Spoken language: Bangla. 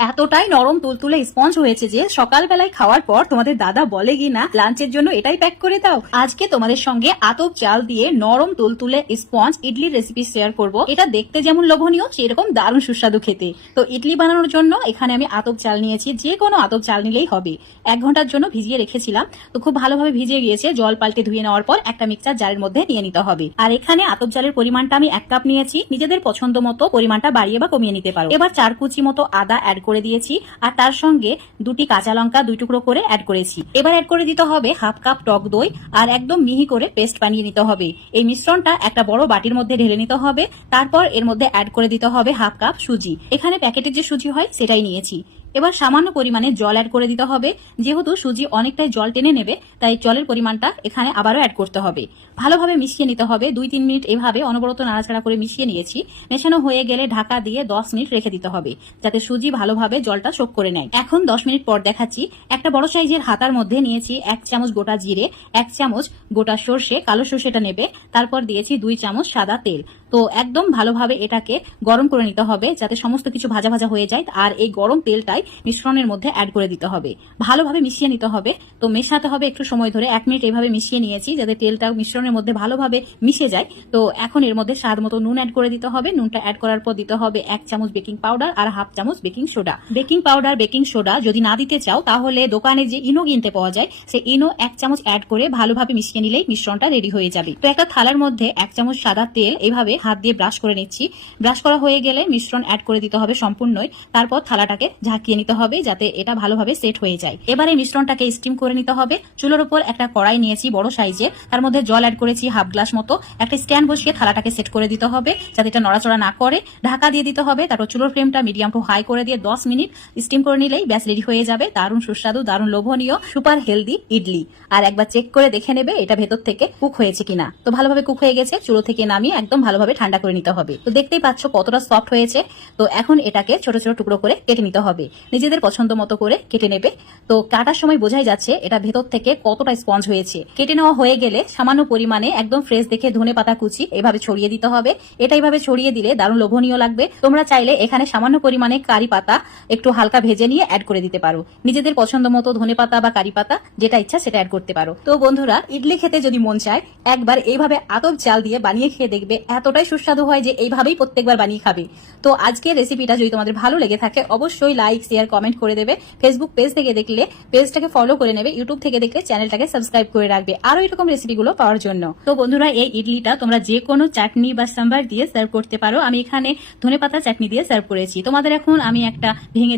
এতটাই নরম তুলতুলে স্পঞ্জ হয়েছে যে সকালবেলায় খাওয়ার পর তোমাদের দাদা বলে কিনা লাঞ্চের জন্য এটাই প্যাক করে দাও। আজকে তোমাদের সঙ্গে আতপ চাল দিয়ে নরম তুলতুলে স্পঞ্জ ইডলির রেসিপি শেয়ার করব। এটা দেখতে যেমন লোভনীয় সেরকম দারুণ সুস্বাদু খেতে। তো ইডলি বানানোর জন্য এখানে আমি আতপ চাল নিয়েছি, যে কোনো আতপ চাল নিলেই হবে। 1 ঘন্টার জন্য ভিজিয়ে রেখেছিলাম, তো খুব ভালোভাবে ভিজে গিয়েছে। জল পাল্টে ধুয়ে নেওয়ার পর একটা মিক্সচার জারের মধ্যে নিয়ে নিতে হবে। আর এখানে আতপ চালের পরিমাণটা আমি 1 কাপ নিয়েছি, নিজেদের পছন্দ মতো পরিমাণটা বাড়িয়ে বা কমিয়ে নিতে পারো। এবার 4 কুচি মতো আদা অ্যাড করে দিয়েছি, আর তার সঙ্গে 2টি কাঁচা লঙ্কা 2 টুকরো করে অ্যাড করেছি। এবার অ্যাড করে দিতে হবে 1/2 কাপ টক দই, আর একদম মিহি করে পেস্ট বানিয়ে নিতে হবে। এই মিশ্রণটা একটা বড় বাটির মধ্যে ঢেলে নিতে হবে। তারপর এর মধ্যে অ্যাড করে দিতে হবে 1/2 কাপ সুজি। এখানে প্যাকেটের যে সুজি হয় সেটাই নিয়েছি। এবার সামান্য পরিমাণে জল অ্যাড করে দিতে হবে। যেহেতু সুজি অনেকটাই জল টেনে নেবে, তাই জলের পরিমাণটা এখানে আবারও অ্যাড করতে হবে। ভালোভাবে মিশিয়ে নিতে হবে। 2-3 মিনিট এভাবে অনবরত নাড়াচাড়া করে মিশিয়ে নিয়েছি। মেশানো হয়ে গেলে ঢাকা দিয়ে 10 মিনিট রেখে দিতে হবে, যাতে সুজি ভালোভাবে জলটা শোক করে নেয়। এখন 10 মিনিট পর দেখাচ্ছি। একটা বড় সাইজের হাতার মধ্যে নিয়েছি 1 চামচ গোটা জিরে, 1 চামচ গোটা সর্ষে, কালো সর্ষেটা নেবে। তারপর দিয়েছি 2 চামচ সাদা তেল। তো একদম ভালোভাবে এটাকে গরম করে নিতে হবে, যাতে সমস্ত কিছু ভাজা ভাজা হয়ে যায়। আর এই গরম তেলটাই মিশ্রণের মধ্যে অ্যাড করে দিতে হবে। ভালোভাবে মিশিয়ে নিতে হবে। তো মেশাতে হবে একটু সময় ধরে। 1 মিনিট এভাবে মিশিয়ে নিয়েছি, যাতে তেলটা মিশ্রণের মধ্যে ভালোভাবে মিশে যায়। তো এখন এর মধ্যে স্বাদ মতো নুন অ্যাড করে দিতে হবে। নুনটা অ্যাড করার পর দিতে হবে 1 চামচ বেকিং পাউডার আর 1/2 চামচ baking soda. Baking powder baking soda যদি না দিতে চাও, তাহলে দোকানে যে ইনো কিনতে পাওয়া যায়, সেই ইনো 1 চামচ অ্যাড করে ভালোভাবে মিশিয়ে নিলেই মিশ্রণটা রেডি হয়ে যাবে। তো একটা থালার মধ্যে 1 চামচ সাদা তেল এভাবে হাত দিয়ে ব্রাশ করে নিচ্ছি। ব্রাশ করা হয়ে গেলে মিশ্রণ অ্যাড করে দিতে হবে সম্পূর্ণই। তারপর থালাটাকে ঝাঁকিয়ে নিতে হবে, যাতে এটা ভালোভাবে সেট হয়ে যায়। এবারে মিশ্রণটাকে স্টিম করে নিতে হবে। চুলোর উপর একটা কড়াই নিয়েছি বড় সাইজে, তার মধ্যে জল অ্যাড করেছি 1/2 গ্লাস মতো। একটা স্ট্যান্ড বসিয়ে থালাটাকে সেট করে দিতে হবে, যাতে এটা নড়াচড়া না করে। ঢাকা দিয়ে দিতে হবে। তারপর চুলোর ফ্লেমটা মিডিয়াম টু হাই করে দিয়ে 10 মিনিট স্টিম করে নিলেই ব্যাস রেডি হয়ে যাবে দারুণ সুস্বাদু, দারুণ লোভনীয়, সুপার হেলদি ইডলি। আর একবার চেক করে দেখে নেবে এটা ভেতর থেকে কুক হয়েছে কিনা। তো ভালোভাবে কুক হয়ে গেছে। চুলো থেকে নামিয়ে একদম ভালোভাবে ঠান্ডা করে নিতে হবে। তো দেখতেই পাচ্ছ কতটা সফট হয়েছে। তো এখন এটাকে ছোট ছোট টুকরো করে কেটে নিতে হবে। নিজেদের পছন্দ মতো করে কেটে নেবে। তো কাটার সময় বোঝাই যাচ্ছে এটা ভেতর থেকে কতটা স্পঞ্জ হয়েছে। কেটে নেওয়া হয়ে গেলে সামান্য পরিমাণে একদম ফ্রেশ দেখে ধনেপাতা কুচি এভাবে ছড়িয়ে দিতে হবে। এটা এইভাবে ছড়িয়ে দিলে দারুণ লোভনীয় লাগবে। তোমরা চাইলে এখানে সামান্য পরিমাণে কারি পাতা একটু হালকা ভেজে নিয়ে অ্যাড করে দিতে পারো। নিজেদের পছন্দ মতো ধনেপাতা বা কারি পাতা যেটা ইচ্ছা সেটা অ্যাড করতে পারো। তো বন্ধুরা, ইডলি খেতে যদি মন চায়, একবার এইভাবে আতপ চাল দিয়ে বানিয়ে খেয়ে দেখবে। এতটাই সুস্বাদু হয় যে এইভাবেই প্রত্যেকবার বানিয়ে খাবে। তো আজকের রেসিপিটা যদি তোমাদের ভালো লেগে থাকে, অবশ্যই লাইক শেয়ার কমেন্ট করে দেবে। ফেসবুক পেজ থেকে দেখলে পেজটাকে ফলো করে নেবে। ইউটিউব থেকে দেখলে চ্যানেলটাকে সাবস্ক্রাইব করে রাখবে আরো এরকম রেসিপিগুলো পাওয়ার জন্য। তো বন্ধুরা, এই ইডলিটা তোমরা যে কোনো চাটনি বা সাম্বার দিয়ে সার্ভ করতে পারো। আমি এখানে ধনেপাতা চাটনি দিয়ে সার্ভ করেছি। তোমাদের এখন আমি একটা ভেঙে